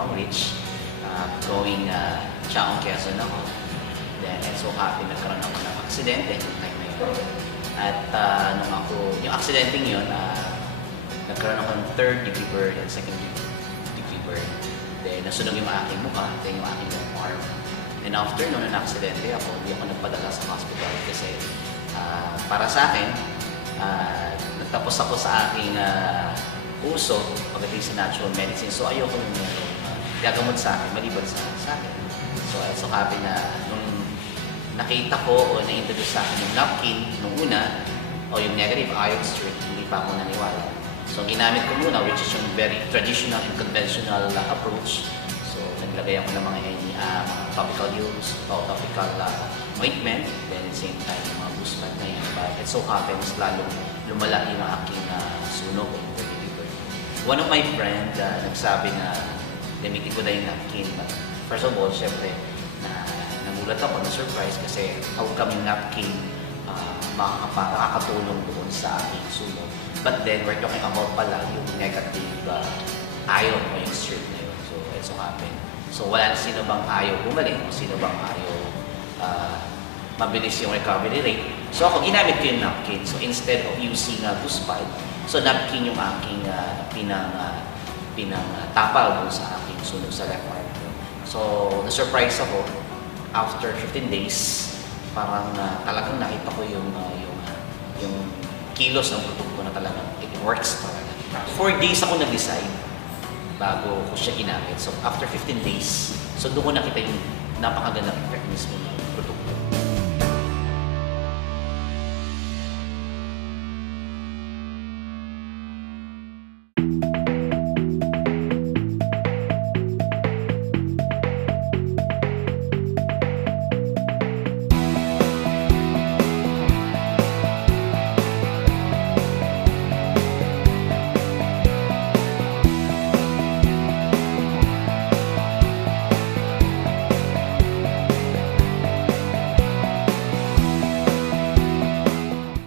Long Ridge, going Chaong, Quezon ako. Then, so happy nagkaroon ako ng aksidente nung time na yun. At nung ako, yung aksidenteng yun, nagkaroon ako ng 3rd degree burn and 2nd degree burn. Then, nasunog yung aking mukha, then yung aking arm. And after nung na-aksidente ako, hindi ako nagpadala sa hospital kasi para sa akin, nagtapos ako sa aking uso pagdating sa natural medicine. So, ayoko yung gagamot sa akin, maliban sa akin. So, I'm so happy na nung nakita ko o na-introduce sa akin yung napkin nung una o yung negative ion strip, hindi pa ako naniwala. So, ginamit ko muna, which is yung very traditional and conventional approach. So, naglagay ako ng mga topical use, topical ointment, then at the same time, yung mga boost pad na yun. But it so happens, lalong lumala yung aking sunog o yung fever. One of my friends nagsabi na gamitin ko na yung napkin. But first of all, syempre, nagulat ako, na-surprise kasi how come yung napkin makakatulong doon sa aking sunog. But then, we're talking about pala yung negative ion o yung strip na yun. So, it so happened. So, wala sino bang ayaw gumaling o sino bang ayaw mabilis yung recovery rate. So, ako ginamit ko yung napkin. So, instead of using boost pad, so napkin yung aking tapal doon sa aking sunog sa left arm. So, na-surprise ako after 15 days, parang talagang nakita ko yung kilos ng produkto na talagang it works talaga. 4 days ako nag-decide bago ko siya ginamit. So, after 15 days, so doon ko nakita yung napakagandang effect mismo